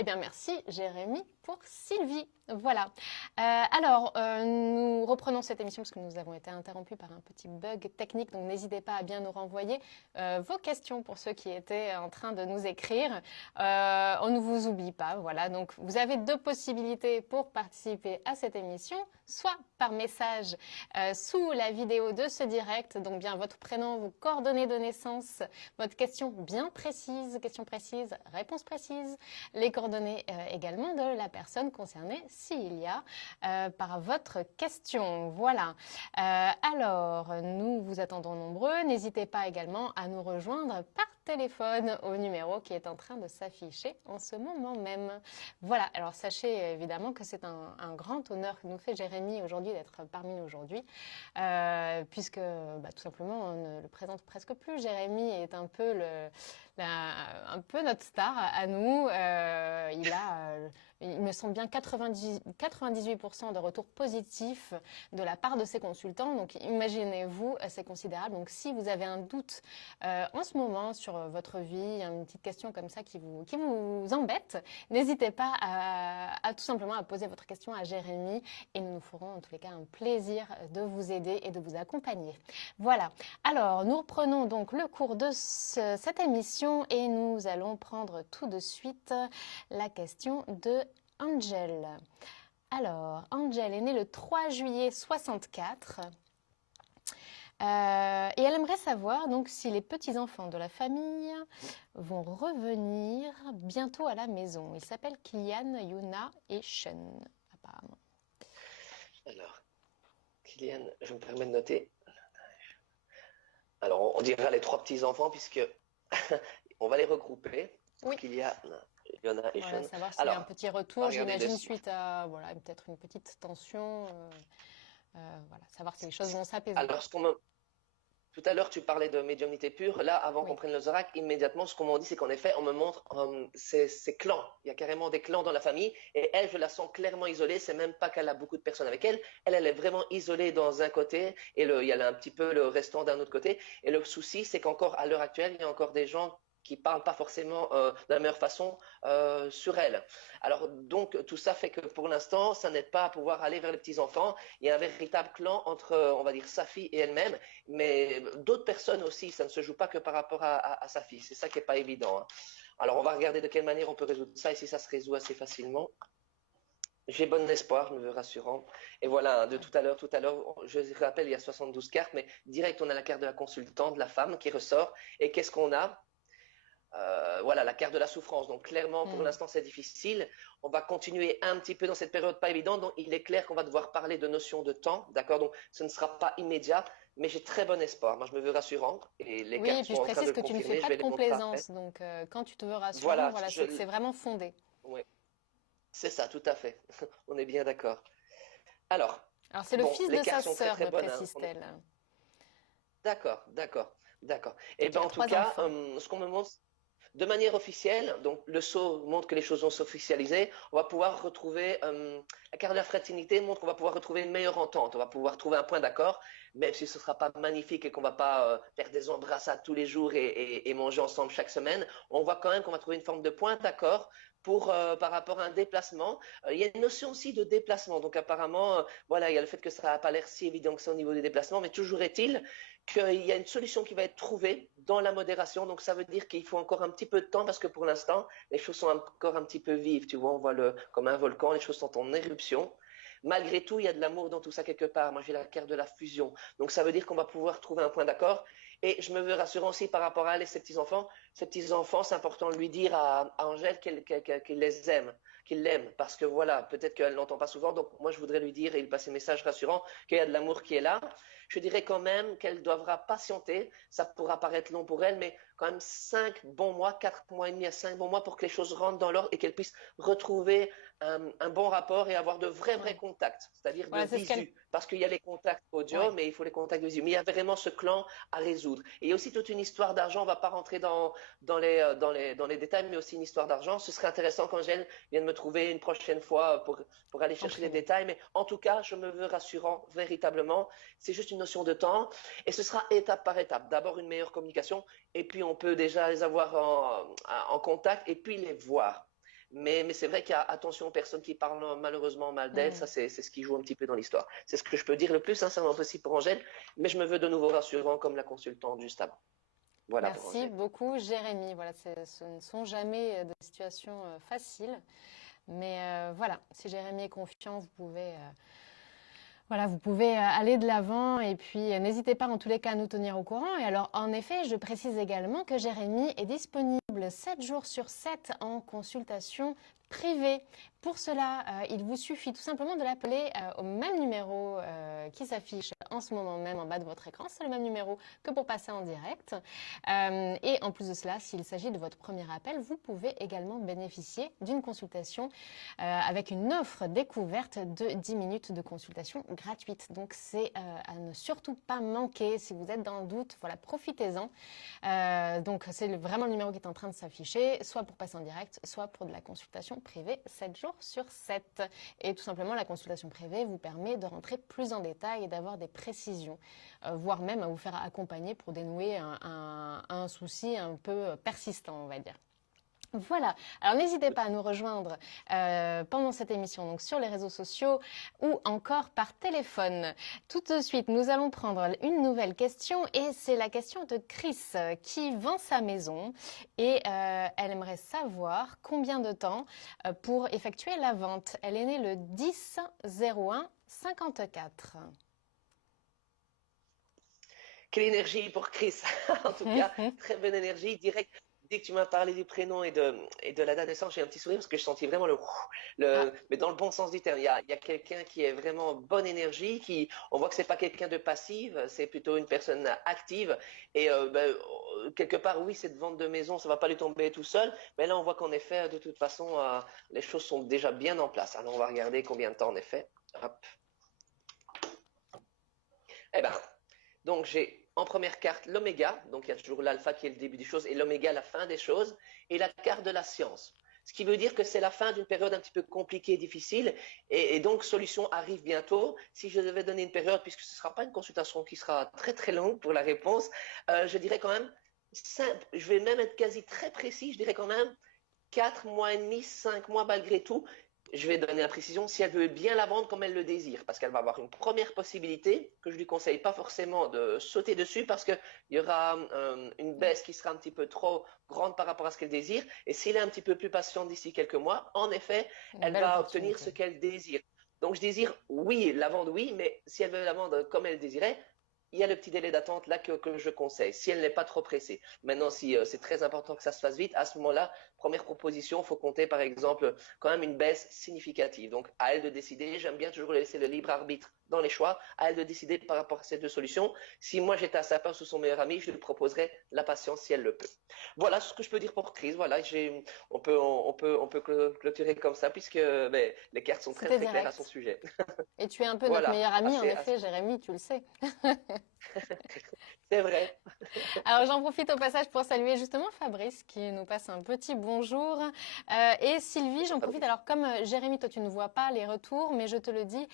Eh bien, merci Jérémy pour Sylvie. Voilà. Nous reprenons cette émission parce que nous avons été interrompus par un petit bug technique. Donc, n'hésitez pas à bien nous renvoyer vos questions pour ceux qui étaient en train de nous écrire. On ne vous oublie pas. Voilà. Donc, vous avez deux possibilités pour participer à cette émission. Soit par message sous la vidéo de ce direct. Donc, bien votre prénom, vos coordonnées de naissance, votre question bien précise, réponse précise, les coordonnées également de la personne concernée s'il y a par votre question. Voilà. Nous vous attendons nombreux. N'hésitez pas également à nous rejoindre par téléphone au numéro qui est en train de s'afficher en ce moment même. Voilà. Alors sachez évidemment que c'est un grand honneur que nous fait Jérémy aujourd'hui d'être parmi nous aujourd'hui, puisque tout simplement on ne le présente presque plus. Jérémy est un peu un peu notre star à nous. Il me semble bien 98% de retours positifs de la part de ses consultants. Donc imaginez-vous, c'est considérable. Donc si vous avez un doute en ce moment sur votre vie, une petite question comme ça qui vous embête, n'hésitez pas à tout simplement à poser votre question à Jérémy et nous nous ferons en tous les cas un plaisir de vous aider et de vous accompagner. Voilà. Alors nous reprenons donc le cours de cette émission et nous allons prendre tout de suite la question de Angel. Alors, Angel est née le 3 juillet 64 et elle aimerait savoir donc si les petits-enfants de la famille vont revenir bientôt à la maison. Ils s'appellent Kylian, Yuna et Sean, apparemment. Alors, Kylian, je me permets de noter. Alors, on dira les trois petits-enfants puisque on va les regrouper. Oui. Kylian, Yuna et Sean. Savoir s'il y a un petit retour, j'imagine, suite à peut-être une petite tension. Savoir si les choses vont s'apaiser. Alors, tout à l'heure, tu parlais de médiumnité pure. Là, avant qu'on prenne le Zorak, immédiatement, ce qu'on m'a dit, c'est qu'en effet, on me montre ces clans. Il y a carrément des clans dans la famille. Et elle, je la sens clairement isolée. C'est même pas qu'elle a beaucoup de personnes avec elle. Elle est vraiment isolée dans un côté. Et il y a un petit peu le restant d'un autre côté. Et le souci, c'est qu'encore à l'heure actuelle, il y a encore des gens qui parlent pas forcément de la meilleure façon sur elle. Alors donc tout ça fait que pour l'instant, ça n'aide pas à pouvoir aller vers les petits-enfants. Il y a un véritable clan entre, on va dire, sa fille et elle-même, mais d'autres personnes aussi, ça ne se joue pas que par rapport à sa fille. C'est ça qui est pas évident. Hein. Alors on va regarder de quelle manière on peut résoudre ça et si ça se résout assez facilement. J'ai bon espoir, je me veux rassurant. Et voilà, de tout à l'heure, je rappelle, il y a 72 cartes, mais direct, on a la carte de la consultante, de la femme qui ressort. Et qu'est-ce qu'on a? Voilà, la carte de la souffrance. Donc clairement, pour l'instant, c'est difficile. On va continuer un petit peu dans cette période pas évidente. Donc il est clair qu'on va devoir parler de notion de temps, d'accord? Donc ce ne sera pas immédiat, mais j'ai très bon espoir. Moi, je me veux rassurant. Et les cartes et puis sont je en train de précise que tu ne fais pas de complaisance. Donc quand tu te veux rassurant, c'est vraiment fondé. Oui, c'est ça, tout à fait. On est bien d'accord. Alors c'est le fils de sa sœur, me précise-t-elle. D'accord. Et bien en tout cas, ce qu'on me montre. De manière officielle, donc le sceau montre que les choses vont s'officialiser, on va pouvoir retrouver, la carte de la fraternité montre qu'on va pouvoir retrouver une meilleure entente, on va pouvoir trouver un point d'accord, même si ce ne sera pas magnifique et qu'on ne va pas faire des embrassades tous les jours et manger ensemble chaque semaine, on voit quand même qu'on va trouver une forme de point d'accord par rapport à un déplacement. Il y a une notion aussi de déplacement, donc apparemment, voilà, il y a le fait que ça n'a pas l'air si évident que ça au niveau des déplacements, mais toujours est-il qu'il y a une solution qui va être trouvée dans la modération. Donc ça veut dire qu'il faut encore un petit peu de temps parce que pour l'instant, les choses sont encore un petit peu vives. Tu vois, on voit comme un volcan, les choses sont en éruption. Malgré tout, il y a de l'amour dans tout ça quelque part. Moi, j'ai la carte de la fusion. Donc ça veut dire qu'on va pouvoir trouver un point d'accord. Et je me veux rassurer aussi par rapport à elle et ses petits-enfants. Ses petits-enfants, c'est important de lui dire à Angèle qu'il les aime, qu'il l'aime. Parce que voilà, peut-être qu'elle n'entend pas souvent. Donc moi, je voudrais lui dire et lui passer un message rassurant qu'il y a de l'amour qui est là. Je dirais quand même qu'elle devra patienter. Ça pourra paraître long pour elle, mais quand même 5 bons mois, 4 mois et demi à 5 bons mois pour que les choses rentrent dans l'ordre et qu'elle puisse retrouver un bon rapport et avoir de vrais contacts, c'est-à-dire de visu. Parce qu'il y a les contacts audio, mais il faut les contacts visu. Mais il y a vraiment ce clan à résoudre. Et il y a aussi toute une histoire d'argent. On ne va pas rentrer dans les détails, mais aussi une histoire d'argent. Ce serait intéressant qu'Angèle vienne me trouver une prochaine fois pour aller chercher les détails. Mais en tout cas, je me veux rassurant véritablement. C'est juste une notion de temps et ce sera étape par étape. D'abord une meilleure communication et puis on peut déjà les avoir en contact et puis les voir. Mais c'est vrai qu'il y a attention aux personnes qui parlent malheureusement mal d'elle. Ça, c'est ce qui joue un petit peu dans l'histoire. C'est ce que je peux dire le plus sincèrement possible pour Angèle, mais je me veux de nouveau rassurant comme la consultante juste avant. Voilà pour Merci Angèle. beaucoup, Jérémy. Voilà, ce ne sont jamais des situations faciles. Mais voilà, si Jérémy est confiant, voilà, vous pouvez aller de l'avant et puis n'hésitez pas en tous les cas à nous tenir au courant. Et alors, en effet, je précise également que Jérémy est disponible 7 jours sur 7 en consultation privée. Pour cela, il vous suffit tout simplement de l'appeler au même numéro qui s'affiche en ce moment même en bas de votre écran. C'est le même numéro que pour passer en direct. Et en plus de cela, s'il s'agit de votre premier appel, vous pouvez également bénéficier d'une consultation avec une offre découverte de 10 minutes de consultation gratuite. Donc c'est à ne surtout pas manquer. Si vous êtes dans le doute, voilà, profitez-en. Donc c'est vraiment le numéro qui est en train de s'afficher, soit pour passer en direct, soit pour de la consultation privée 7 jours sur 7. Et tout simplement, la consultation privée vous permet de rentrer plus en détail et d'avoir des précisions, voire même à vous faire accompagner pour dénouer un souci un peu persistant, on va dire. Voilà, alors n'hésitez pas à nous rejoindre pendant cette émission donc sur les réseaux sociaux ou encore par téléphone. Tout de suite, nous allons prendre une nouvelle question et c'est la question de Chris qui vend sa maison et elle aimerait savoir combien de temps pour effectuer la vente. Elle est née le 10-01-54. Quelle énergie pour Chris. En tout cas, très bonne énergie, direct. Dès que tu m'as parlé du prénom et de la date de naissance, j'ai un petit sourire parce que je sentis vraiment mais dans le bon sens du terme. Il y a quelqu'un qui est vraiment bonne énergie, on voit que c'est pas quelqu'un de passif, c'est plutôt une personne active. Et quelque part, oui, cette vente de maison, ça va pas lui tomber tout seul. Mais là, on voit qu'en effet, de toute façon, les choses sont déjà bien en place. Alors, on va regarder combien de temps en effet. Hop. Eh ben, donc j'ai en première carte l'oméga, donc il y a toujours l'alpha qui est le début des choses et l'oméga la fin des choses, et la carte de la science. Ce qui veut dire que c'est la fin d'une période un petit peu compliquée et difficile, et donc solution arrive bientôt. Si je devais donner une période, puisque ce ne sera pas une consultation qui sera très très longue pour la réponse, je dirais quand même simple, je vais même être quasi très précis, je dirais quand même 4 mois et demi, 5 mois malgré tout. Je vais donner la précision si elle veut bien la vendre comme elle le désire, parce qu'elle va avoir une première possibilité que je lui conseille pas forcément de sauter dessus, parce qu'il y aura une baisse qui sera un petit peu trop grande par rapport à ce qu'elle désire. Et s'il est un petit peu plus patient d'ici quelques mois, en effet, elle va obtenir ce qu'elle désire. Donc je désire, oui, la vendre, oui, mais si elle veut la vendre comme elle désirait, il y a le petit délai d'attente là que je conseille, si elle n'est pas trop pressée. Maintenant, si c'est très important que ça se fasse vite, à ce moment-là, première proposition, il faut compter par exemple quand même une baisse significative. Donc à elle de décider, j'aime bien toujours laisser le libre arbitre dans les choix, à elle de décider par rapport à ces deux solutions. Si moi j'étais à sa place ou son meilleur ami, je lui proposerais la patience si elle le peut. Voilà ce que je peux dire pour Chris. Voilà, on peut clôturer comme ça puisque les cartes sont très très claires à son sujet. Et tu es un peu notre meilleur ami, en effet, Jérémy, tu le sais. C'est vrai. Alors j'en profite au passage pour saluer justement Fabrice qui nous passe un petit bonjour. Et Sylvie, j'en profite. Alors comme Jérémy, toi tu ne vois pas les retours, mais je te le dis,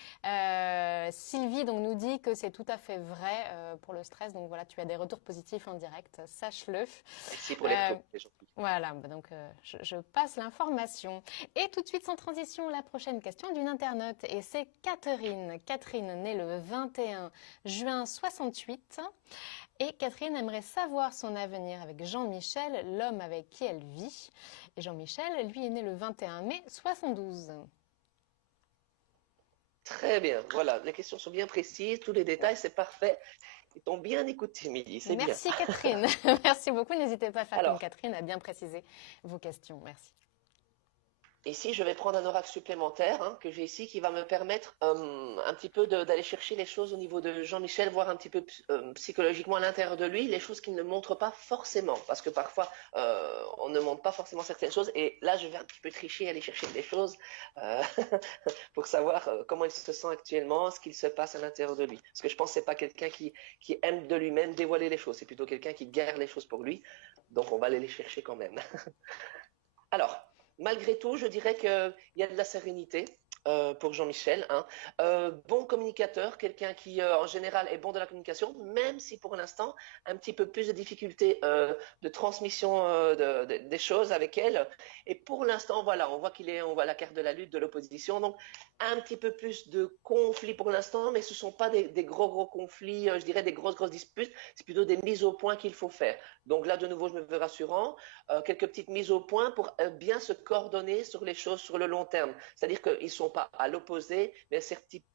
Sylvie donc nous dit que c'est tout à fait vrai pour le stress. Donc voilà, tu as des retours positifs en direct, sache-le. Merci pour les retours. Voilà, donc je passe l'information. Et tout de suite sans transition, la prochaine question d'une internaute. Et c'est Catherine. Catherine, née le 21 juin 68. Et Catherine aimerait savoir son avenir avec Jean-Michel, l'homme avec qui elle vit. Et Jean-Michel, lui, est né le 21 mai 72. Très bien, voilà, les questions sont bien précises, tous les détails, c'est parfait. Ils t'ont bien écouté, Milly, c'est bien. Merci Catherine, merci beaucoup. N'hésitez pas à faire comme Catherine, à bien préciser vos questions. Merci. Ici, je vais prendre un oracle supplémentaire que j'ai ici qui va me permettre un petit peu d'aller chercher les choses au niveau de Jean-Michel, voir un petit peu psychologiquement à l'intérieur de lui, les choses qu'il ne montre pas forcément, parce que parfois on ne montre pas forcément certaines choses, et là je vais un petit peu tricher, aller chercher des choses pour savoir comment il se sent actuellement, ce qu'il se passe à l'intérieur de lui. Parce que je pense que c'est pas quelqu'un qui aime de lui-même dévoiler les choses, c'est plutôt quelqu'un qui garde les choses pour lui, donc on va aller les chercher quand même. Alors, malgré tout, je dirais qu'il y a de la sérénité. pour Jean-Michel, hein. Bon communicateur, quelqu'un qui en général est bon de la communication, même si pour l'instant un petit peu plus de difficultés de transmission des choses avec elle. Et pour l'instant, voilà, on voit on voit la carte de la lutte de l'opposition, donc un petit peu plus de conflits pour l'instant, mais ce ne sont pas des gros conflits, je dirais des grosses disputes, c'est plutôt des mises au point qu'il faut faire. Donc là, de nouveau, je me veux rassurant, quelques petites mises au point pour bien se coordonner sur les choses sur le long terme. C'est-à-dire qu'ils ne sont pas à l'opposé, mais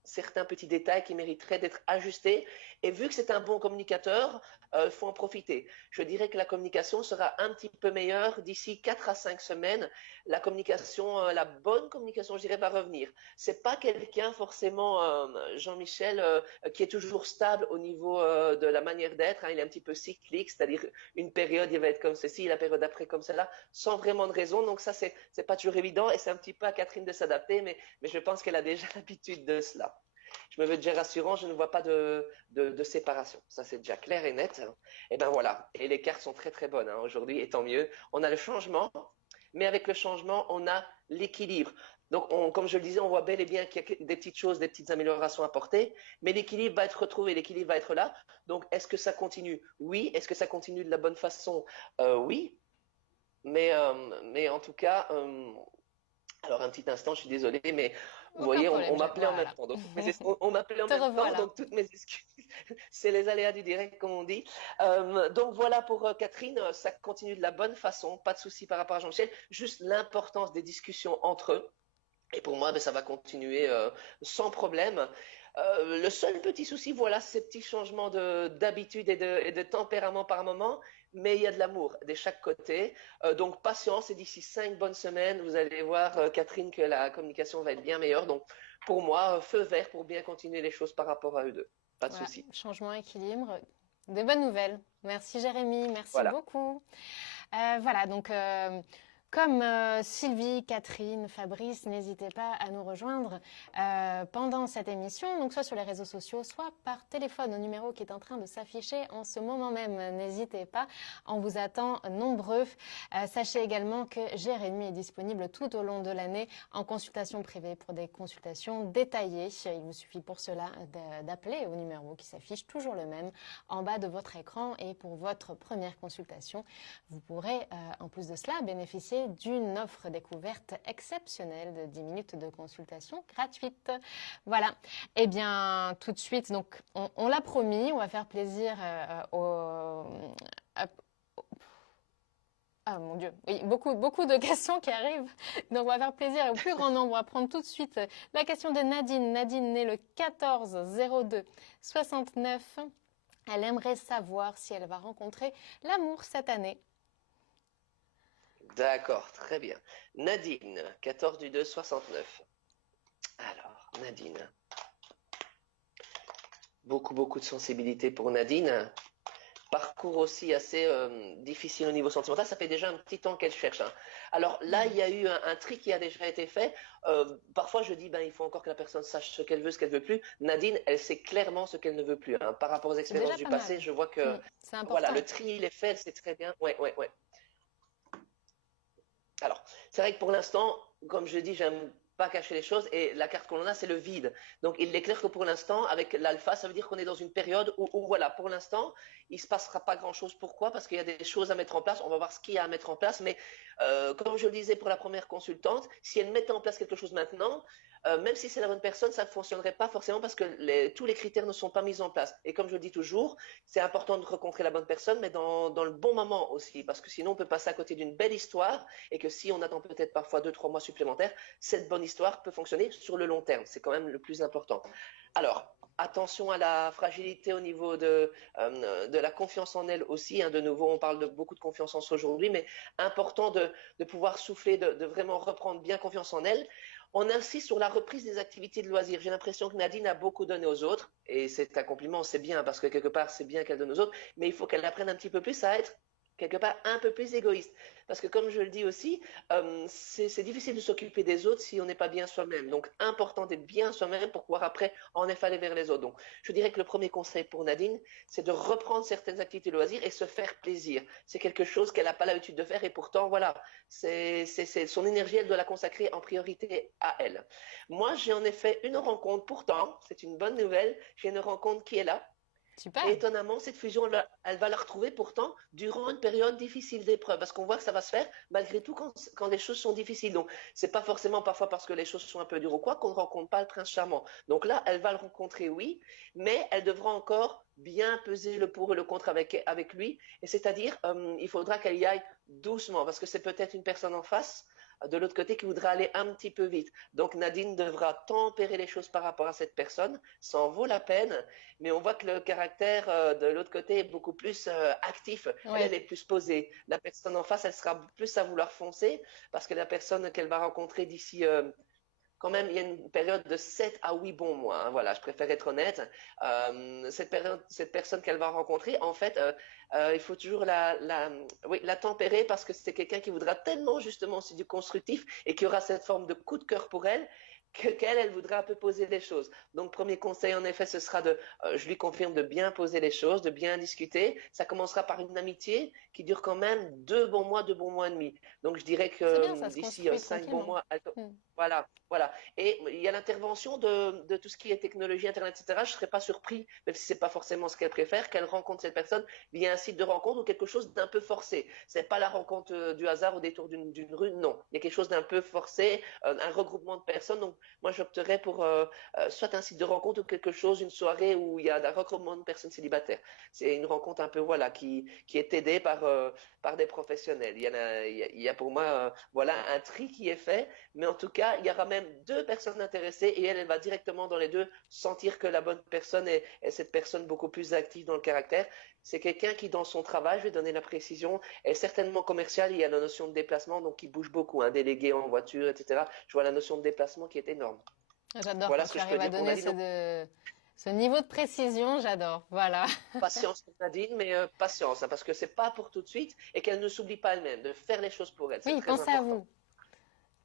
certains petits détails qui mériteraient d'être ajustés. Et vu que c'est un bon communicateur, il faut en profiter. Je dirais que la communication sera un petit peu meilleure d'ici 4 à 5 semaines. La communication, la bonne communication, je dirais, va revenir. C'est pas quelqu'un forcément, Jean-Michel, qui est toujours stable au niveau de la manière d'être, hein. Il est un petit peu cyclique, c'est-à-dire une période, il va être comme ceci, la période d'après comme cela, sans vraiment de raison. Donc ça, c'est pas toujours évident et c'est un petit peu à Catherine de s'adapter, mais je pense qu'elle a déjà l'habitude de cela. Je me veux déjà rassurant, je ne vois pas de séparation. Ça, c'est déjà clair et net. Et ben voilà. Et les cartes sont très bonnes, hein, aujourd'hui, et tant mieux. On a le changement, mais avec le changement, on a l'équilibre. Donc, comme je le disais, on voit bel et bien qu'il y a des petites choses, des petites améliorations à apporter, mais l'équilibre va être retrouvé, l'équilibre va être là. Donc, est-ce que ça continue? Oui. Est-ce que ça continue de la bonne façon? Oui. Mais en tout cas, alors un petit instant, je suis désolé, mais vous Aucun voyez, on problème. m'appelait en même temps. Donc, on m'appelait en Te même temps, revoilà. donc toutes mes excuses. C'est les aléas du direct, comme on dit. Donc voilà pour Catherine, ça continue de la bonne façon, pas de souci par rapport à Jean-Michel, juste l'importance des discussions entre eux. Et pour moi, ben, ça va continuer sans problème. Le seul petit souci, voilà, ces petits changements d'habitude et de tempérament par moment, mais il y a de l'amour de chaque côté. Donc patience, et d'ici 5 bonnes semaines, vous allez voir, Catherine, que la communication va être bien meilleure. Donc pour moi, feu vert pour bien continuer les choses par rapport à eux deux. Pas de Voilà, souci. changement, équilibre, des bonnes nouvelles. Merci Jérémy, merci Voilà. beaucoup. Voilà, donc comme Sylvie, Catherine, Fabrice, n'hésitez pas à nous rejoindre pendant cette émission, donc soit sur les réseaux sociaux, soit par téléphone au numéro qui est en train de s'afficher en ce moment même. N'hésitez pas, on vous attend nombreux. Sachez également que Jérémy est disponible tout au long de l'année en consultation privée pour des consultations détaillées. Il vous suffit pour cela d'appeler au numéro qui s'affiche toujours le même en bas de votre écran, et pour votre première consultation, vous pourrez en plus de cela bénéficier d'une offre découverte exceptionnelle de 10 minutes de consultation gratuite. Voilà. Et bien, tout de suite, donc, on l'a promis, on va faire plaisir ah mon Dieu, oui, beaucoup de questions qui arrivent. Donc on va faire plaisir au plus grand nombre. On va prendre tout de suite la question de Nadine. Nadine, née le 14/02/69. Elle aimerait savoir si elle va rencontrer l'amour cette année. D'accord, très bien. Nadine, 14/02/69. Alors, Nadine. Beaucoup de sensibilité pour Nadine. Parcours aussi assez difficile au niveau sentimental. Ça fait déjà un petit temps qu'elle cherche, hein. Alors là, il y a eu un tri qui a déjà été fait. Parfois, je dis, ben, il faut encore que la personne sache ce qu'elle veut plus. Nadine, elle sait clairement ce qu'elle ne veut plus, hein. Par rapport aux C'est déjà expériences du pas passé, mal. je vois que C'est voilà, important. le tri, il est fait, c'est très bien. Ouais. Alors, c'est vrai que pour l'instant, comme je dis, j'aime pas cacher les choses, et la carte qu'on a, c'est le vide. Donc, il est clair que pour l'instant, avec l'alpha, ça veut dire qu'on est dans une période où, voilà, pour l'instant, il se passera pas grand-chose. Pourquoi? Parce qu'il y a des choses à mettre en place. On va voir ce qu'il y a à mettre en place. Mais comme je le disais pour la première consultante, si elle mettait en place quelque chose maintenant, même si c'est la bonne personne, ça ne fonctionnerait pas forcément parce que tous les critères ne sont pas mis en place. Et comme je le dis toujours, c'est important de rencontrer la bonne personne, mais dans le bon moment aussi, parce que sinon on peut passer à côté d'une belle histoire, et que si on attend peut-être parfois 2-3 mois supplémentaires, cette bonne histoire peut fonctionner sur le long terme. C'est quand même le plus important. Alors, attention à la fragilité au niveau de la confiance en elle aussi, hein. De nouveau, on parle de beaucoup de confiance en soi aujourd'hui, mais important de pouvoir souffler, de vraiment reprendre bien confiance en elle. On insiste sur la reprise des activités de loisirs. J'ai l'impression que Nadine a beaucoup donné aux autres, et c'est un compliment, c'est bien, parce que quelque part, c'est bien qu'elle donne aux autres, mais il faut qu'elle apprenne un petit peu plus à être quelque part un peu plus égoïste. Parce que comme je le dis aussi, c'est difficile de s'occuper des autres si on n'est pas bien soi-même. Donc, important d'être bien soi-même pour pouvoir après, en effet, aller vers les autres. Donc, je dirais que le premier conseil pour Nadine, c'est de reprendre certaines activités de loisirs et se faire plaisir. C'est quelque chose qu'elle n'a pas l'habitude de faire et pourtant, voilà, son énergie, elle doit la consacrer en priorité à elle. Moi, j'ai en effet une rencontre, pourtant, c'est une bonne nouvelle, j'ai une rencontre qui est là. Et Super. étonnamment, cette fusion, elle va la retrouver pourtant durant une période difficile d'épreuve, parce qu'on voit que ça va se faire malgré tout quand les choses sont difficiles. Donc, c'est pas forcément parfois parce que les choses sont un peu dures ou quoi qu'on ne rencontre pas le prince charmant. Donc là, elle va le rencontrer, oui, mais elle devra encore bien peser le pour et le contre avec lui. Et c'est-à-dire, il faudra qu'elle y aille doucement, parce que c'est peut-être une personne en face de l'autre côté qui voudra aller un petit peu vite. Donc Nadine devra tempérer les choses par rapport à cette personne, ça en vaut la peine, mais on voit que le caractère de l'autre côté est beaucoup plus actif, Oui. elle est plus posée. La personne en face, elle sera plus à vouloir foncer, parce que la personne qu'elle va rencontrer d'ici quand même, il y a une période de 7 à 8 bons mois. Hein, voilà, je préfère être honnête. Cette personne qu'elle va rencontrer, en fait, il faut toujours oui, la tempérer parce que c'est quelqu'un qui voudra tellement justement aussi du constructif et qui aura cette forme de coup de cœur pour elle qu'elle, elle voudra un peu poser les choses. Donc, premier conseil, en effet, ce sera je lui confirme de bien poser les choses, de bien discuter. Ça commencera par une amitié qui dure quand même 2 bons mois, 2 bons mois et demi. Donc, je dirais C'est bien, que ça se d'ici construit 5 bons tranquillement. mois, Hmm. voilà, voilà. Et il y a l'intervention de tout ce qui est technologie, Internet, etc. Je ne serais pas surpris, même si ce n'est pas forcément ce qu'elle préfère, qu'elle rencontre cette personne via un site de rencontre ou quelque chose d'un peu forcé. Ce n'est pas la rencontre du hasard au détour d'une rue, non. Il y a quelque chose d'un peu forcé, un regroupement de personnes. Donc, moi, j'opterais pour soit un site de rencontre ou quelque chose, une soirée où il y a un regroupement de personnes célibataires. C'est une rencontre un peu, voilà, qui est aidée par des professionnels. Il y a pour moi, voilà, un tri qui est fait, mais en tout cas, il y aura même 2 personnes intéressées et elle va directement dans les deux sentir que la bonne personne est cette personne beaucoup plus active dans le caractère. C'est quelqu'un qui, dans son travail, je vais donner la précision, est certainement commercial. Il y a la notion de déplacement, donc il bouge beaucoup, un délégué en voiture, etc. Je vois la notion de déplacement qui est énorme. J'adore Voilà quand ce tu que je peux arrives à dire pour donner Nadine. Donc, ce niveau de précision, j'adore. Voilà. patience pour Nadine, mais patience, hein, parce que c'est pas pour tout de suite et qu'elle ne s'oublie pas elle-même de faire les choses pour elle. C'est Oui, très pensez à important. vous.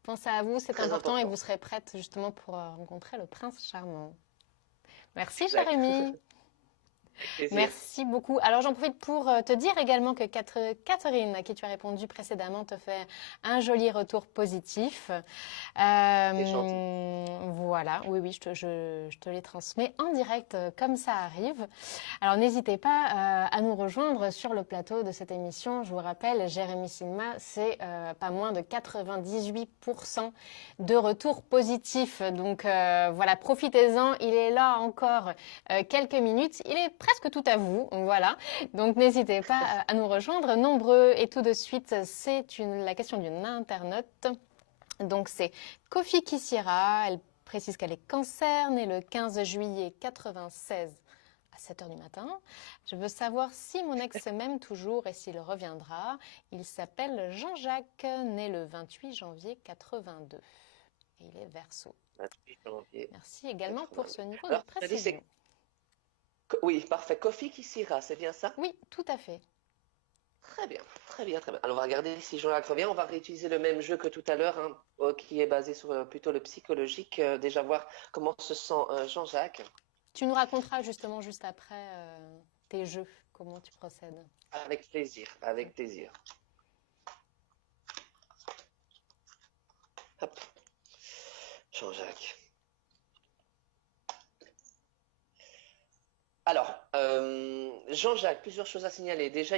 Pensez à vous, c'est Très important et important. vous serez prête justement pour rencontrer le prince charmant. Merci, cher Exact. Rémi. Avec plaisir. Merci beaucoup. Alors j'en profite pour te dire également que Catherine, à qui tu as répondu précédemment, te fait un joli retour positif. C'est gentil. Voilà, oui, oui, je te les transmets en direct comme ça arrive. Alors n'hésitez pas à nous rejoindre sur le plateau de cette émission. Je vous rappelle, Jérémy Sigma, c'est pas moins de 98% de retours positifs. Donc voilà, profitez-en. Il est là encore quelques minutes. Il est presque tout à vous. Voilà. Donc n'hésitez pas à nous rejoindre nombreux. Et tout de suite, c'est la question d'une internaute. Donc c'est Kofi Kissira. Elle précise qu'elle est cancer, née le 15 juillet 96 à 7 heures du matin. Je veux savoir si mon ex m'aime toujours et s'il reviendra. Il s'appelle Jean-Jacques, né le 28 janvier 82. Et il est Verseau. 28 janvier Merci également pour 82. ce niveau de Alors, tu as dit précision. Oui, parfait. Kofi Kissira, c'est bien ça? Oui, tout à fait. Très bien, très bien, très bien. Alors, on va regarder si Jean-Jacques revient. On va réutiliser le même jeu que tout à l'heure, hein, qui est basé sur plutôt le psychologique. Déjà voir comment se sent Jean-Jacques. Tu nous raconteras justement juste après tes jeux, comment tu procèdes. Avec plaisir, avec plaisir. Hop, Jean-Jacques. Alors, Jean-Jacques, plusieurs choses à signaler. Déjà,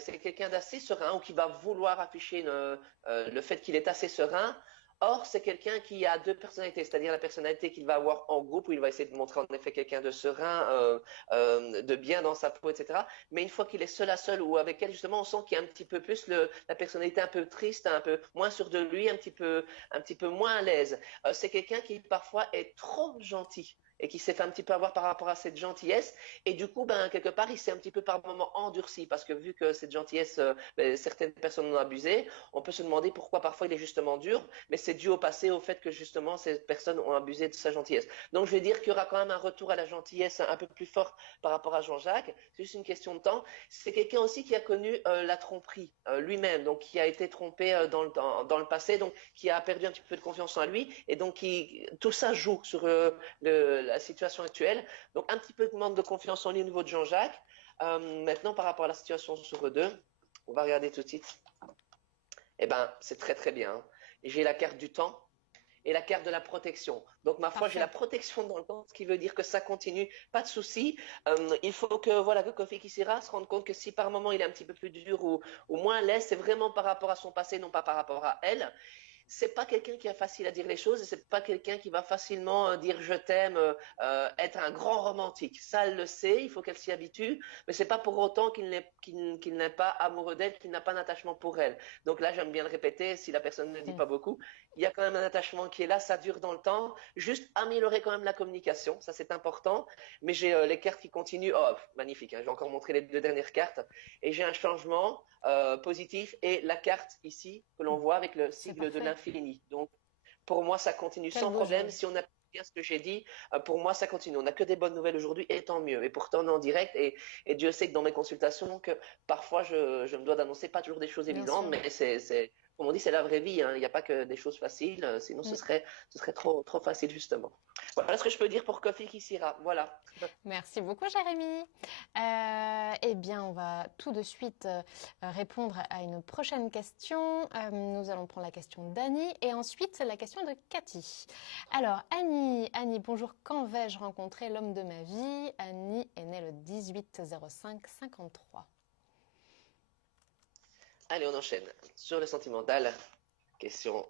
c'est quelqu'un d'assez serein ou qui va vouloir afficher le fait qu'il est assez serein. Or, c'est quelqu'un qui a 2 personnalités, c'est-à-dire la personnalité qu'il va avoir en groupe, où il va essayer de montrer en effet quelqu'un de serein, de bien dans sa peau, etc. Mais une fois qu'il est seul à seul ou avec elle, justement, on sent qu'il y a un petit peu plus la personnalité un peu triste, un peu moins sûr de lui, un petit peu moins à l'aise. C'est quelqu'un qui parfois est trop gentil. et qui s'est fait un petit peu avoir par rapport à cette gentillesse. Et du coup, ben, quelque part, il s'est un petit peu par moments endurci parce que vu que cette gentillesse, ben, certaines personnes en ont abusé, on peut se demander pourquoi parfois il est justement dur, mais c'est dû au passé, au fait que justement ces personnes ont abusé de sa gentillesse. Donc je vais dire qu'il y aura quand même un retour à la gentillesse un peu plus fort par rapport à Jean-Jacques. C'est juste une question de temps. C'est quelqu'un aussi qui a connu la tromperie lui-même, donc qui a été trompé dans le passé, donc qui a perdu un petit peu de confiance en lui, et donc tout ça joue sur la situation actuelle. Donc un petit peu de manque de confiance en lui au niveau de Jean-Jacques. Maintenant, par rapport à la situation sur eux deux, on va regarder tout de suite. Eh ben, c'est très très bien. J'ai la carte du temps et la carte de la protection. Donc, ma foi, j'ai la protection dans le temps, ce qui veut dire que ça continue, pas de souci. Il faut que Kofi Kisira se rende compte que si par moment il est un petit peu plus dur ou moins laid, c'est vraiment par rapport à son passé, non pas par rapport à elle. C'est pas quelqu'un qui est facile à dire les choses et c'est pas quelqu'un qui va facilement dire je t'aime, être un grand romantique. Ça, elle le sait, il faut qu'elle s'y habitue, mais c'est pas pour autant qu'il n'est pas amoureux d'elle, qu'il n'a pas un attachement pour elle. Donc là, j'aime bien le répéter, si la personne ne dit pas beaucoup, il y a quand même un attachement qui est là, ça dure dans le temps. Juste améliorer quand même la communication, ça c'est important. Mais j'ai les cartes qui continuent. Oh, magnifique, hein, je vais encore montrer les deux dernières cartes. Et j'ai un changement positif et la carte ici que l'on voit avec le sigle de l'infini. Donc, pour moi, ça continue sans problème. Si on a bien ce que j'ai dit, pour moi, ça continue. On n'a que des bonnes nouvelles aujourd'hui et tant mieux. Et pourtant, on est en direct et Dieu sait que dans mes consultations, que parfois, je me dois d'annoncer pas toujours des choses évidentes, mais comme on dit, c'est la vraie vie. Hein. Il n'y a pas que des choses faciles, sinon ce serait trop facile, justement. Voilà ce que je peux dire pour Kofi Kisira. Voilà. Merci beaucoup, Jérémy. Eh bien, on va tout de suite répondre à une prochaine question. Nous allons prendre la question d'Annie et ensuite la question de Cathy. Alors, Annie, bonjour. Quand vais-je rencontrer l'homme de ma vie? Annie est née le 18-05-53. Allez, on enchaîne. Sur le sentimental, question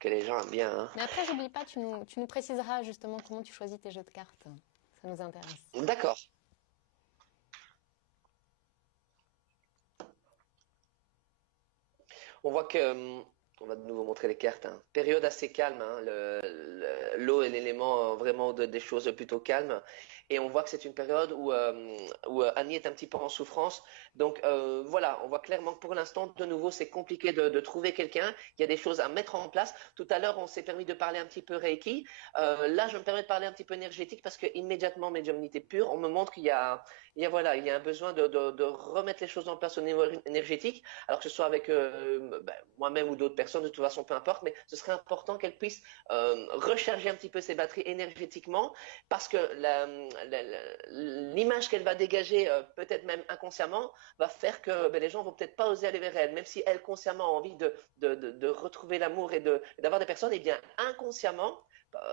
que les gens aiment bien. Hein. Mais après, n'oublie pas, tu nous préciseras justement comment tu choisis tes jeux de cartes. Ça nous intéresse. D'accord. On voit que, on va de nouveau montrer les cartes, hein. Période assez calme, hein. L'eau est l'élément vraiment des choses plutôt calmes. Et on voit que c'est une période où Annie est un petit peu en souffrance. Donc voilà, on voit clairement que pour l'instant, de nouveau, c'est compliqué de trouver quelqu'un. Il y a des choses à mettre en place. Tout à l'heure, on s'est permis de parler un petit peu Reiki. Là, je me permets de parler un petit peu énergétique parce que immédiatement, médiumnité pure, on me montre qu'il y a un besoin de remettre les choses en place au niveau énergétique. Alors que ce soit avec moi-même ou d'autres personnes, de toute façon, peu importe. Mais ce serait important qu'elle puisse recharger un petit peu ses batteries énergétiquement parce que l'image qu'elle va dégager, peut-être même inconsciemment, va faire que les gens vont peut-être pas oser aller vers elle, même si elle consciemment a envie de retrouver l'amour et d'avoir des personnes, et bien inconsciemment,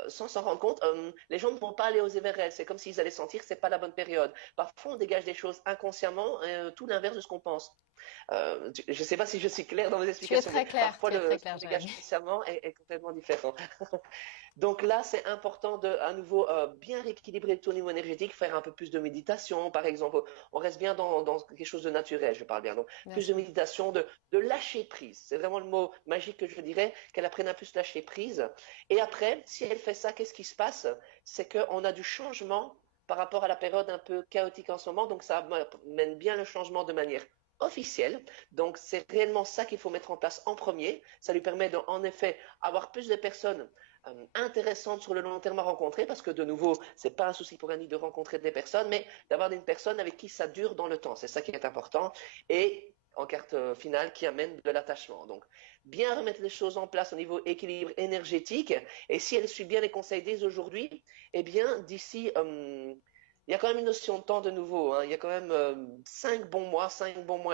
sans s'en rendre compte, les gens ne vont pas aller oser vers elle. C'est comme s'ils allaient sentir que c'est pas la bonne période. Parfois, on dégage des choses inconsciemment, tout l'inverse de ce qu'on pense. Je ne sais pas si je suis claire dans mes explications. Tu es très clair. Parfois, ce qu'on dégage consciemment est complètement différent. Donc là, c'est important à nouveau bien rééquilibrer tout au niveau énergétique, faire un peu plus de méditation, par exemple. On reste bien dans quelque chose de naturel, je parle bien. Donc, plus de méditation, de lâcher prise. C'est vraiment le mot magique que je dirais, qu'elle apprenne à plus lâcher prise. Et après, si elle fait ça, qu'est-ce qui se passe? C'est qu'on a du changement par rapport à la période un peu chaotique en ce moment. Donc, ça mène bien le changement de manière officielle. Donc, c'est réellement ça qu'il faut mettre en place en premier. Ça lui permet en effet avoir plus de personnes intéressantes sur le long terme à rencontrer, parce que de nouveau, c'est pas un souci pour Annie de rencontrer des personnes, mais d'avoir une personne avec qui ça dure dans le temps. C'est ça qui est important. Et en carte finale, qui amène de l'attachement. Donc, bien remettre les choses en place au niveau équilibre énergétique. Et si elle suit bien les conseils dès aujourd'hui, eh bien, d'ici il y a quand même une notion de temps de nouveau. Hein. Il y a quand même 5 bons mois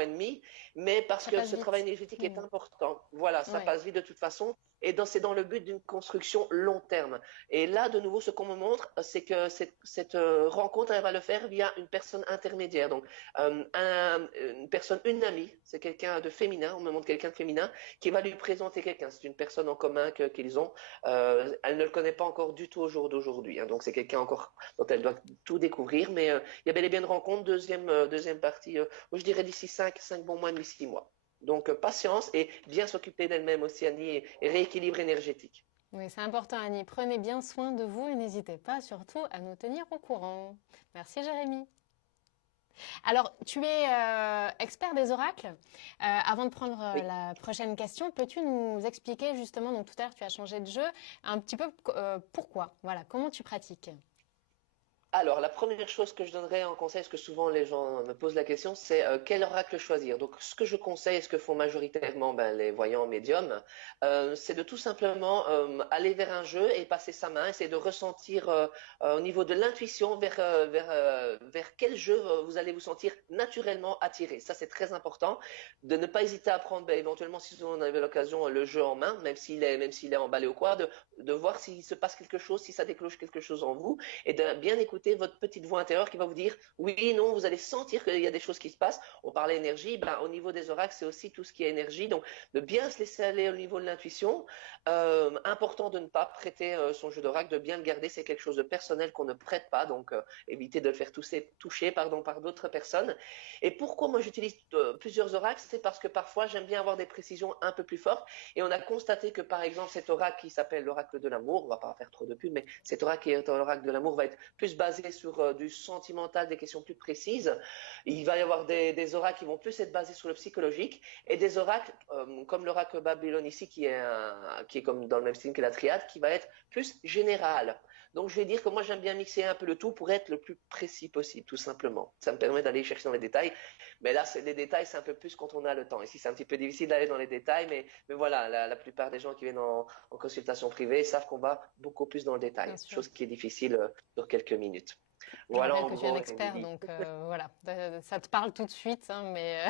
et demi, mais parce que ce travail énergétique est important. Voilà, ça passe vite de toute façon. Et c'est dans le but d'une construction long terme. Et là, de nouveau, ce qu'on me montre, c'est que cette rencontre, elle va le faire via une personne intermédiaire. Donc, une personne, une amie, c'est quelqu'un de féminin, on me montre quelqu'un de féminin, qui va lui présenter quelqu'un. C'est une personne en commun qu'ils ont. Elle ne le connaît pas encore du tout au jour d'aujourd'hui. Hein. Donc, c'est quelqu'un encore dont elle doit tout découvrir. Mais il y a bel et bien une rencontre, deuxième partie, je dirais d'ici 5 bons mois, d'ici 6 mois. Donc, patience et bien s'occuper d'elle-même aussi, Annie, et rééquilibre énergétique. Oui, c'est important, Annie. Prenez bien soin de vous et n'hésitez pas surtout à nous tenir au courant. Merci, Jérémy. Alors, tu es expert des oracles. Avant de prendre Oui. la prochaine question, peux-tu nous expliquer justement, donc tout à l'heure tu as changé de jeu, un petit peu pourquoi, voilà, comment tu pratiques? Alors, la première chose que je donnerais en conseil, parce que souvent les gens me posent la question, c'est quel oracle choisir. Donc, ce que je conseille, et ce que font majoritairement les voyants médiums, c'est de tout simplement aller vers un jeu et passer sa main, essayer de ressentir au niveau de l'intuition vers quel jeu vous allez vous sentir naturellement attiré. Ça, c'est très important. De ne pas hésiter à prendre, éventuellement, si vous en avez l'occasion, le jeu en main, même s'il est emballé ou quoi, de voir s'il se passe quelque chose, si ça déclenche quelque chose en vous et de bien écouter votre petite voix intérieure qui va vous dire oui, non, vous allez sentir qu'il y a des choses qui se passent. On parlait énergie, au niveau des oracles, c'est aussi tout ce qui est énergie. Donc, de bien se laisser aller au niveau de l'intuition. Important de ne pas prêter son jeu d'oracle, de bien le garder. C'est quelque chose de personnel qu'on ne prête pas. Donc, évitez de le faire toucher par d'autres personnes. Et pourquoi moi j'utilise plusieurs oracles? C'est parce que parfois j'aime bien avoir des précisions un peu plus fortes. Et on a constaté que par exemple cet oracle qui s'appelle l'oracle de l'amour, on va pas faire trop de pub, mais cet oracle qui est l'oracle de l'amour va être plus basé sur du sentimental, des questions plus précises. Il va y avoir des oracles qui vont plus être basés sur le psychologique et des oracles comme l'oracle Babylone ici qui est comme dans le même style que la triade, qui va être plus général. Donc je vais dire que moi j'aime bien mixer un peu le tout pour être le plus précis possible, tout simplement. Ça me permet d'aller chercher dans les détails. Mais là, les détails, c'est un peu plus quand on a le temps. Ici, c'est un petit peu difficile d'aller dans les détails, mais voilà, la plupart des gens qui viennent en consultation privée savent qu'on va beaucoup plus dans le détail, Bien sûr. chose qui est difficile sur quelques minutes. Je Voilà rappelle en que tu es un gros, expert, Émilie. donc voilà, ça te parle tout de suite, hein, mais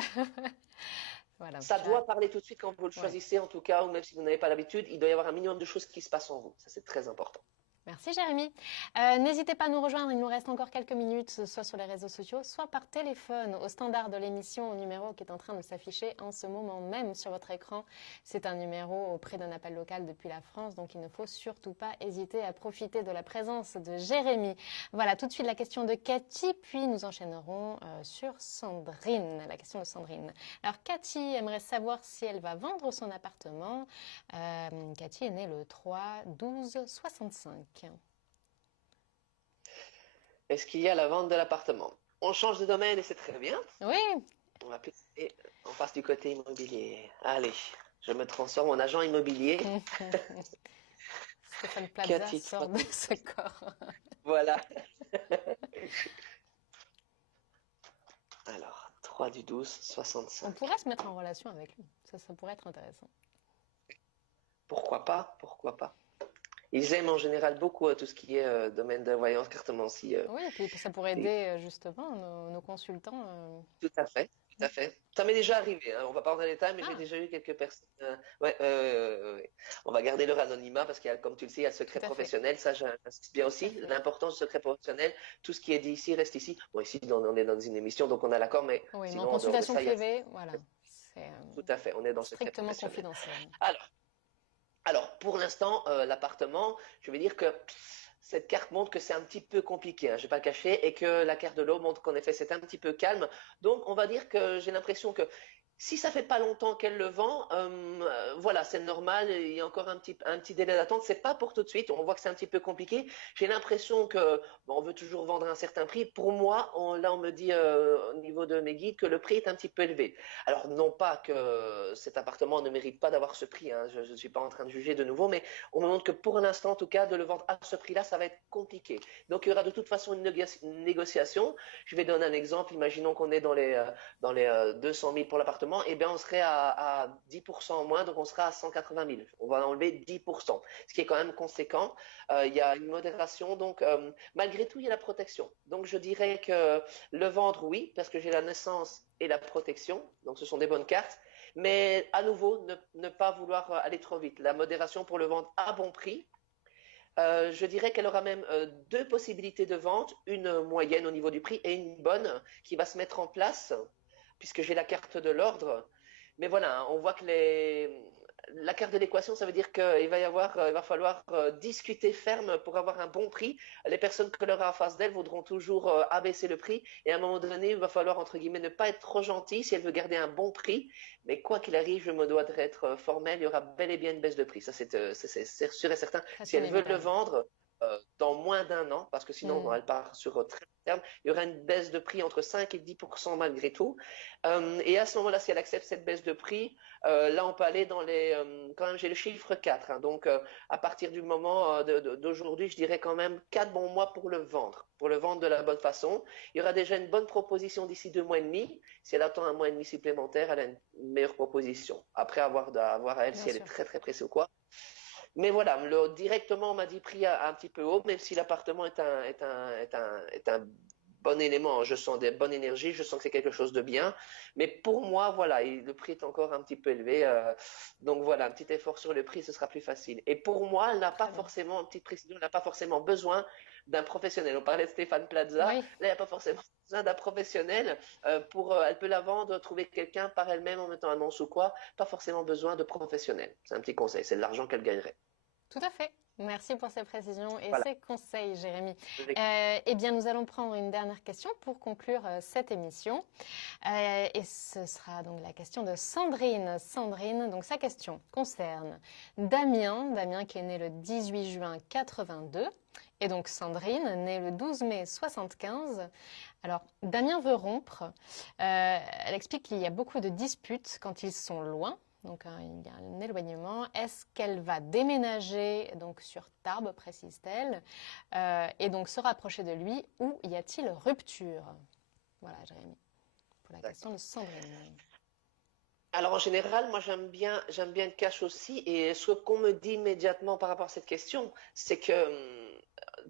voilà. Ça doit parler tout de suite quand vous le Ouais. choisissez, en tout cas, ou même si vous n'avez pas l'habitude, il doit y avoir un minimum de choses qui se passent en vous. Ça, c'est très important. Merci Jérémy. N'hésitez pas à nous rejoindre, il nous reste encore quelques minutes, soit sur les réseaux sociaux, soit par téléphone, au standard de l'émission, au numéro qui est en train de s'afficher en ce moment même sur votre écran. C'est un numéro auprès d'un appel local depuis la France, donc il ne faut surtout pas hésiter à profiter de la présence de Jérémy. Voilà, tout de suite la question de Cathy, puis nous enchaînerons sur Sandrine, la question de Sandrine. Alors Cathy aimerait savoir si elle va vendre son appartement. Cathy est née le 3-12-65. Est-ce qu'il y a la vente de l'appartement? On change de domaine et c'est très bien. Oui. On passe du côté immobilier. Allez, je me transforme en agent immobilier. Stéphane Plaza sort de ce corps. Voilà. Alors, 3-12-65. On pourrait se mettre en relation avec lui. Ça pourrait être intéressant. Pourquoi pas? Pourquoi pas? Ils aiment en général beaucoup tout ce qui est domaine de voyance, cartomancie. Oui, et puis ça pourrait aider justement nos consultants. Tout à fait, tout à fait. Ça m'est déjà arrivé, hein. On va pas rentrer dans les détails, mais j'ai déjà eu quelques personnes. Ouais, ouais. On va garder leur anonymat parce qu'il y a, comme tu le sais, il y a le secret professionnel. Ça, j'insiste bien aussi. L'importance du secret professionnel. Tout ce qui est dit ici reste ici. Bon, ici, on est dans une émission, donc on a l'accord, mais oui, sinon, mais en consultation privée, voilà. Tout à fait, on est dans le secret strictement professionnel. Confidentiel. Alors, pour l'instant, l'appartement, je vais dire que cette carte montre que c'est un petit peu compliqué, hein, je ne vais pas le cacher, et que la carte de l'eau montre qu'en effet c'est un petit peu calme. Donc, on va dire que j'ai l'impression que si ça fait pas longtemps qu'elle le vend, voilà, c'est normal. Il y a encore un petit délai d'attente. C'est pas pour tout de suite. On voit que c'est un petit peu compliqué. J'ai l'impression que on veut toujours vendre à un certain prix. Pour moi, là, on me dit au niveau de mes guides que le prix est un petit peu élevé. Alors, non pas que cet appartement ne mérite pas d'avoir ce prix, hein, je ne suis pas en train de juger de nouveau, mais on me montre que pour l'instant, en tout cas, de le vendre à ce prix-là, ça va être compliqué. Donc, il y aura de toute façon une négociation. Je vais donner un exemple. Imaginons qu'on est dans les 200 000 pour l'appartement. Eh bien, on serait à 10% en moins, donc on sera à 180 000. On va enlever 10%, ce qui est quand même conséquent. Il y a une modération, donc malgré tout, il y a la protection. Donc, je dirais que le vendre, oui, parce que j'ai la naissance et la protection, donc ce sont des bonnes cartes. Mais à nouveau, ne pas vouloir aller trop vite. La modération pour le vendre à bon prix. Je dirais qu'elle aura même deux possibilités de vente, une moyenne au niveau du prix et une bonne qui va se mettre en place puisque j'ai la carte de l'ordre. Mais voilà, hein, on voit que la carte de l'équation, ça veut dire qu'il va falloir discuter ferme pour avoir un bon prix. Les personnes que l'on a en face d'elles voudront toujours abaisser le prix. Et à un moment donné, il va falloir, entre guillemets, ne pas être trop gentil si elle veut garder un bon prix. Mais quoi qu'il arrive, je me dois d'être formel, il y aura bel et bien une baisse de prix. Ça, c'est sûr et certain. Si elle veut le vendre dans moins d'un an, parce que sinon, elle part sur très long terme, il y aura une baisse de prix entre 5 et 10% malgré tout. Et à ce moment-là, si elle accepte cette baisse de prix, là, on peut aller dans les... quand même, j'ai le chiffre 4. Hein, donc, à partir du moment d'aujourd'hui, je dirais quand même 4 bons mois pour le vendre de la bonne façon. Il y aura déjà une bonne proposition d'ici 2 mois et demi. Si elle attend un mois et demi supplémentaire, elle a une meilleure proposition. Après, à voir à elle si elle est très, très pressée ou quoi. Mais voilà, directement, on m'a dit prix un petit peu haut, même si l'appartement est un bon élément. Je sens des bonnes énergies, je sens que c'est quelque chose de bien. Mais pour moi, voilà, le prix est encore un petit peu élevé. Donc voilà, un petit effort sur le prix, ce sera plus facile. Et pour moi, elle n'a pas forcément, une petite précision, elle n'a pas forcément besoin d'un professionnel. On parlait de Stéphane Plaza. Oui. Là, il n'y a pas forcément besoin d'un professionnel. Elle peut la vendre, trouver quelqu'un par elle-même en mettant un annonce ou quoi. Pas forcément besoin de professionnel. C'est un petit conseil. C'est de l'argent qu'elle gagnerait. Tout à fait. Merci pour ces précisions et Voilà. ces conseils, Jérémy. Eh bien, nous allons prendre une dernière question pour conclure cette émission. Et ce sera donc la question de Sandrine. Sandrine, donc sa question concerne Damien qui est né le 18 juin 82. Et donc Sandrine, née le 12 mai 75. Alors, Damien veut rompre. Elle explique qu'il y a beaucoup de disputes quand ils sont loin. Donc, il y a un éloignement. Est-ce qu'elle va déménager donc, sur Tarbes, précise-t-elle, et donc se rapprocher de lui, ou y a-t-il rupture? Voilà, Jérémy, pour la question de Sandrine. Alors, en général, moi, j'aime bien le cash aussi. Et ce qu'on me dit immédiatement par rapport à cette question, c'est que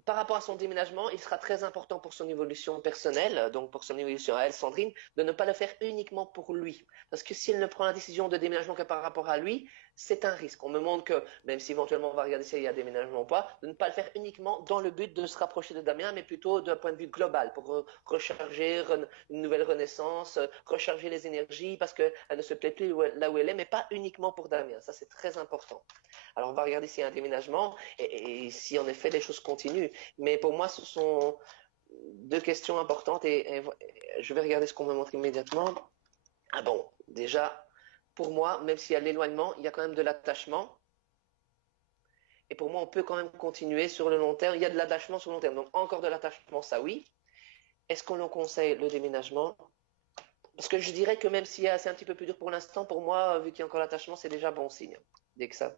par rapport à son déménagement, il sera très important pour son évolution personnelle, donc pour son évolution à elle, Sandrine, de ne pas le faire uniquement pour lui. Parce que si elle ne prend la décision de déménagement que par rapport à lui, c'est un risque. On me montre que, même si éventuellement on va regarder s'il y a déménagement ou pas, de ne pas le faire uniquement dans le but de se rapprocher de Damien, mais plutôt d'un point de vue global, pour recharger une nouvelle renaissance, recharger les énergies, parce qu'elle ne se plaît plus là où elle est, mais pas uniquement pour Damien. Ça, c'est très important. Alors, on va regarder s'il y a un déménagement et si en effet les choses continuent. Mais pour moi, ce sont deux questions importantes et je vais regarder ce qu'on me montre immédiatement. Ah bon, déjà, pour moi, même s'il y a l'éloignement, il y a quand même de l'attachement. Et pour moi, on peut quand même continuer sur le long terme. Il y a de l'attachement sur le long terme. Donc, encore de l'attachement, ça oui. Est-ce qu'on en conseille le déménagement? Parce que je dirais que même si c'est un petit peu plus dur pour l'instant, pour moi, vu qu'il y a encore l'attachement, c'est déjà bon signe. Dès que ça...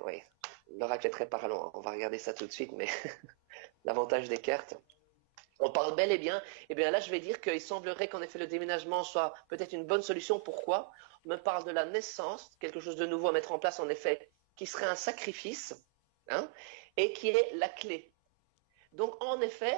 oui, l'oracle est très parlant. On va regarder ça tout de suite, mais l'avantage des cartes. On parle bel et bien. Eh bien là, je vais dire qu'il semblerait qu'en effet le déménagement soit peut-être une bonne solution. Pourquoi? On me parle de la naissance, quelque chose de nouveau à mettre en place, en effet, qui serait un sacrifice, hein, et qui est la clé. Donc, en effet,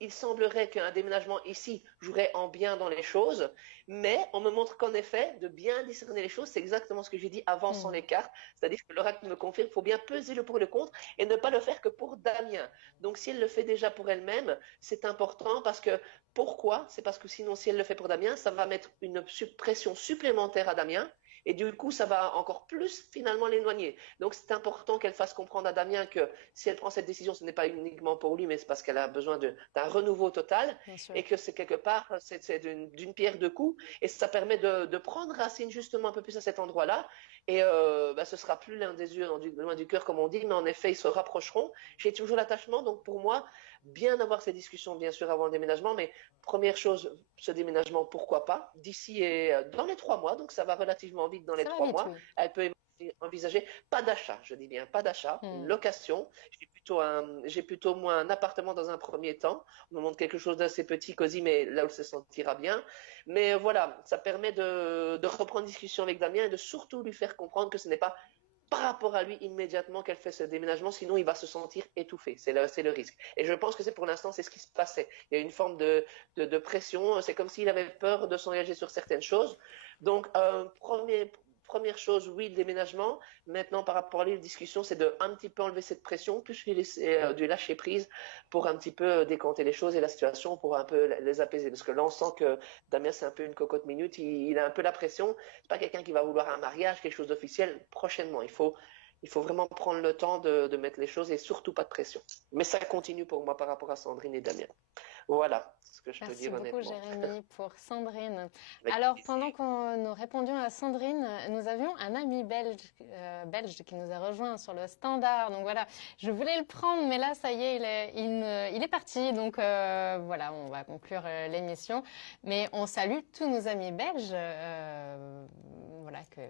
il semblerait qu'un déménagement ici jouerait en bien dans les choses, mais on me montre qu'en effet, de bien discerner les choses, c'est exactement ce que j'ai dit avant sans les cartes, c'est-à-dire que l'oracle me confirme qu'il faut bien peser le pour et le contre et ne pas le faire que pour Damien. Donc si elle le fait déjà pour elle-même, c'est important parce que, pourquoi? C'est parce que sinon, si elle le fait pour Damien, ça va mettre une pression supplémentaire à Damien. Et du coup, ça va encore plus finalement l'éloigner. Donc, c'est important qu'elle fasse comprendre à Damien que si elle prend cette décision, ce n'est pas uniquement pour lui, mais c'est parce qu'elle a besoin d'un renouveau total. Et que c'est quelque part, c'est d'une pierre deux coups. Et ça permet de prendre racine justement un peu plus à cet endroit-là. Et ce sera plus l'un des yeux loin du cœur, comme on dit, mais en effet, ils se rapprocheront. J'ai toujours l'attachement. Donc, pour moi, bien avoir ces discussions, bien sûr, avant le déménagement. Mais première chose, ce déménagement, pourquoi pas, d'ici et dans les 3 mois. Donc, ça va relativement vite dans les 3 mois. Oui. Elle peut envisager, pas d'achat, je dis bien, pas d'achat, une location. J'ai plutôt moi un appartement dans un premier temps. On me montre quelque chose d'assez petit, cosy, mais là où elle se sentira bien. Mais voilà, ça permet de reprendre une discussion avec Damien et de surtout lui faire comprendre que ce n'est pas par rapport à lui immédiatement qu'elle fait ce déménagement, sinon il va se sentir étouffé. C'est le risque. Et je pense que c'est pour l'instant, c'est ce qui se passait. Il y a une forme de pression. C'est comme s'il avait peur de s'engager sur certaines choses. Donc, première chose, oui, le déménagement. Maintenant, par rapport à la discussion, c'est de un petit peu enlever cette pression, plus lui laisser du lâcher prise pour un petit peu décanter les choses et la situation pour un peu les apaiser. Parce que là, on sent que Damien, c'est un peu une cocotte minute, il a un peu la pression. C'est pas quelqu'un qui va vouloir un mariage, quelque chose d'officiel prochainement. Il faut vraiment prendre le temps de mettre les choses et surtout pas de pression. Mais ça continue pour moi par rapport à Sandrine et Damien. Voilà ce que je peux Merci dire beaucoup, honnêtement. Jérémy, pour Sandrine. Avec Alors, plaisir. pendant que nous répondions à Sandrine, nous avions un ami belge qui nous a rejoint sur le standard. Donc voilà, je voulais le prendre, mais là, ça y est, il est parti. Donc voilà, on va conclure l'émission. Mais on salue tous nos amis belges. Voilà, que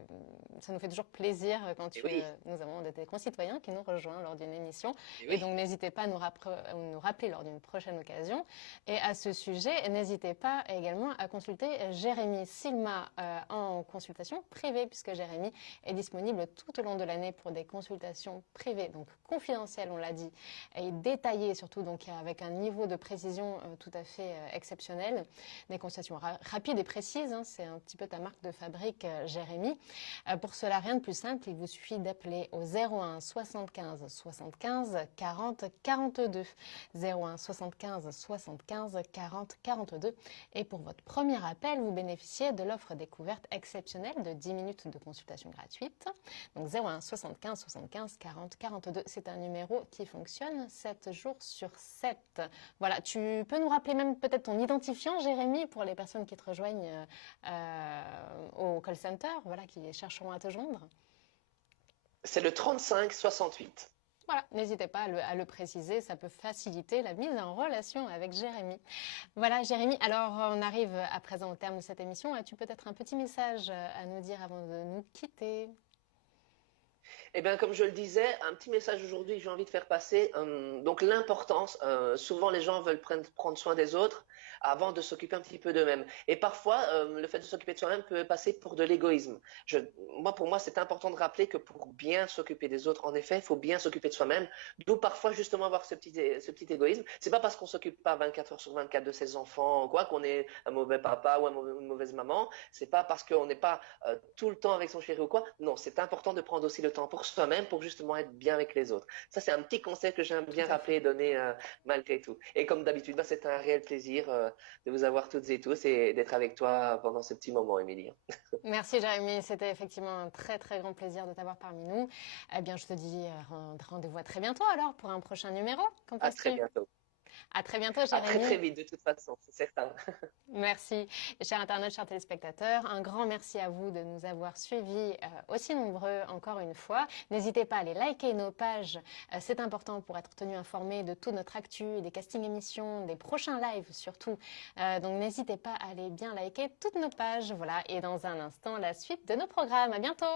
ça nous fait toujours plaisir quand Et oui, nous avons des concitoyens qui nous rejoignent lors d'une émission. et Et oui. donc, n'hésitez pas à nous rappeler lors d'une prochaine occasion. Et à ce sujet, n'hésitez pas également à consulter Jérémy Silma en consultation privée, puisque Jérémy est disponible tout au long de l'année pour des consultations privées, donc confidentielles, on l'a dit, et détaillées surtout, donc avec un niveau de précision tout à fait exceptionnel. Des consultations rapides et précises, hein, c'est un petit peu ta marque de fabrique, Jérémy. Pour cela, rien de plus simple, il vous suffit d'appeler au 01 75 75 40 42. 01 75 75 40 42. Et pour votre premier appel, vous bénéficiez de l'offre découverte exceptionnelle de 10 minutes de consultation gratuite. Donc 01 75 75 40 42. C'est un numéro qui fonctionne 7 jours sur 7. Voilà, tu peux nous rappeler même peut-être ton identifiant, Jérémy, pour les personnes qui te rejoignent au call center, voilà, qui chercheront à te joindre. C'est le 35-68. Voilà, n'hésitez pas à le préciser, ça peut faciliter la mise en relation avec Jérémy. Voilà, Jérémy, alors on arrive à présent au terme de cette émission. As-tu peut-être un petit message à nous dire avant de nous quitter ? Eh bien, comme je le disais, un petit message aujourd'hui que j'ai envie de faire passer. Donc, l'importance, souvent les gens veulent prendre soin des autres avant de s'occuper un petit peu d'eux-mêmes. Et parfois, le fait de s'occuper de soi-même peut passer pour de l'égoïsme. Pour moi, c'est important de rappeler que pour bien s'occuper des autres, en effet, il faut bien s'occuper de soi-même. D'où parfois justement avoir ce petit égoïsme. C'est pas parce qu'on s'occupe pas 24 heures sur 24 de ses enfants, quoi, qu'on est un mauvais papa ou une mauvaise maman. C'est pas parce qu'on n'est pas tout le temps avec son chéri ou quoi. Non, c'est important de prendre aussi le temps pour soi-même, pour justement être bien avec les autres. Ça, c'est un petit conseil que j'aime bien rappeler et donner malgré tout. Et comme d'habitude, c'est un réel plaisir de vous avoir toutes et tous et d'être avec toi pendant ce petit moment, Émilie. Merci Jérémy, c'était effectivement un très très grand plaisir de t'avoir parmi nous. Eh bien, je te dis rendez-vous à très bientôt alors pour un prochain numéro. Qu'en À très penses-tu ? bientôt. À très bientôt, À très Jérémy. très vite, de toute façon, c'est certain. Merci, chers internautes, chers téléspectateurs. Un grand merci à vous de nous avoir suivis aussi nombreux encore une fois. N'hésitez pas à aller liker nos pages. C'est important pour être tenu informé de toute notre actu, des castings émissions, des prochains lives surtout. Donc n'hésitez pas à aller bien liker toutes nos pages. Voilà, et dans un instant, la suite de nos programmes. À bientôt.